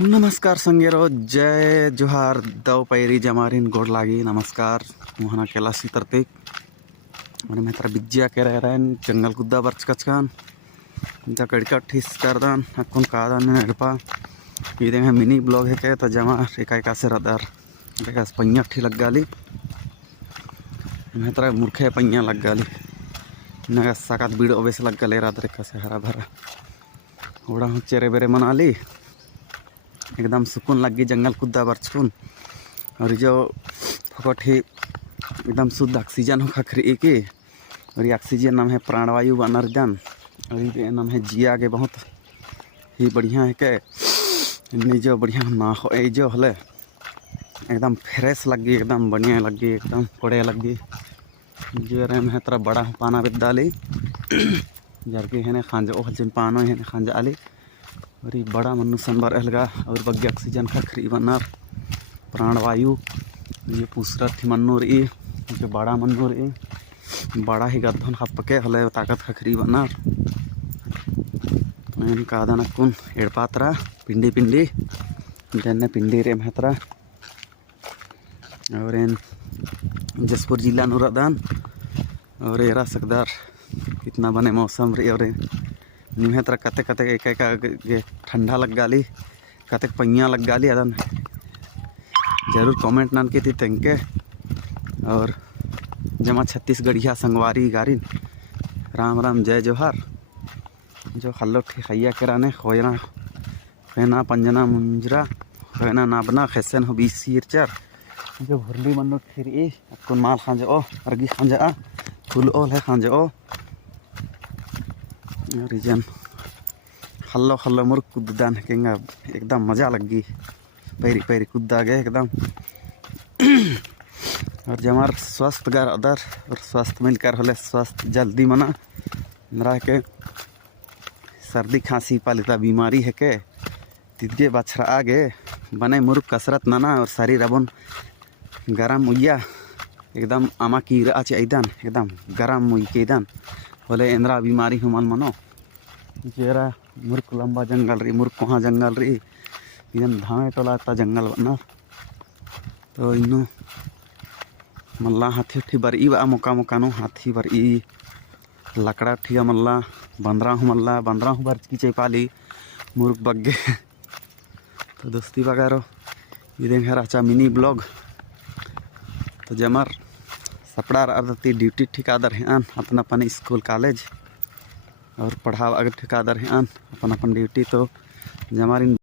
नमस्कार संगेरो जय जोहार दव पैरी जमारिन गोड़ लागी नमस्कार वहाना कैलाशी तरते और मैं तेरा बिज्जिया के रहन जंगल कुद्दा बर्च कचकान जा कड़का ठिस करदान अकुन कादान नडपा ये देंगे मिनी ब्लॉग है के तो जमा एकाई का से रदार देखा पहिया ठी लग गाली मैं तेरा मूर्खे पहिया लग गाली नगा साकात बीड़ ओबेस लग गले रात रे से हरा भरा ओड़ा चेरे बेरे मना ली एकदम सुकून लगी जंगल कुद्दा बरचकुन और जो फकट ही एकदम शुद्ध ऑक्सीजन हो खखरी के और ये ऑक्सीजन नाम है प्राणवायु वनर्जन और ये नाम है जिया के बहुत ही बढ़िया है के जो बढ़िया ना हो जो हले एकदम फ्रेश लगी एकदम बढ़िया लगी एकदम पड़े लगी जो रे मैं तरह बड़ा पाना बिदाली जरके है खांजा हल पानो है खांजा आली और ये बड़ा मनुष्य बर अलगा और बग्गे ऑक्सीजन खखरी बनार प्राणवायु ये पूसरा थी मन्नूर जो बड़ा मन्नूर बड़ा ही गद्धन हपके हले ताकत खखरी बनार कादन कुन एड़पात्रा पिंडी पिंडी जन्ने पिंडी रे महतरा और इन जसपुर जिला नुरादान और एरा सकदार कितना बने मौसम रे और निम्हे तरह कते कते एक ठंडा लग गाली कते पहिया लग गाली अदन जरूर कमेंट नान की थी तेंके और जमा छत्तीसगढ़िया संगवारी गारिन राम राम जय जोहार जो हल्लो खैया कराने खोयना खैना पंजना मुंजरा खैना नाबना खैसन हो बीस सिरचर जो भरली मनो फिर कुन माल खांजे ओ अर्गी खांजा फुल ओल है खांजे ओ रिजन हल्लो हल्लो मुर्ग कुदान केंगा एकदम मजा लगी पैरी पैरी कुदा गए एकदम और जमार स्वस्थ गार अदर और स्वस्थ मिलकर होले स्वस्थ जल्दी मना मरा के सर्दी खांसी पालिता बीमारी है के तिदगे बछरा आगे बने मुर्ग कसरत नाना और शरीर अपन गरम उइया एकदम आमा की आचे ऐदान एकदम गरम मुई के ऐदान बोले इंद्रा बीमारी हुमन मनो जेरा मुर्क लंबा जंगल रही मुर्क कहाँ जंगल रही इधन धावे टोला ता जंगल बना तो इनो मल्ला हाथी उठी बर ई मोका मोकानो हाथी बर ई लकड़ा उठिया मल्ला बंदरा हूँ बर की चैपाली मुर्क बग्गे तो दोस्ती वगैरह इधन घर अच्छा मिनी ब्लॉग तो जमर सपड़ा अर्धती ड्यूटी ठिकादार हैं अपन अपन स्कूल कॉलेज और पढ़ाव अगर ठिकादार हैं अपन अपन ड्यूटी तो जमारिन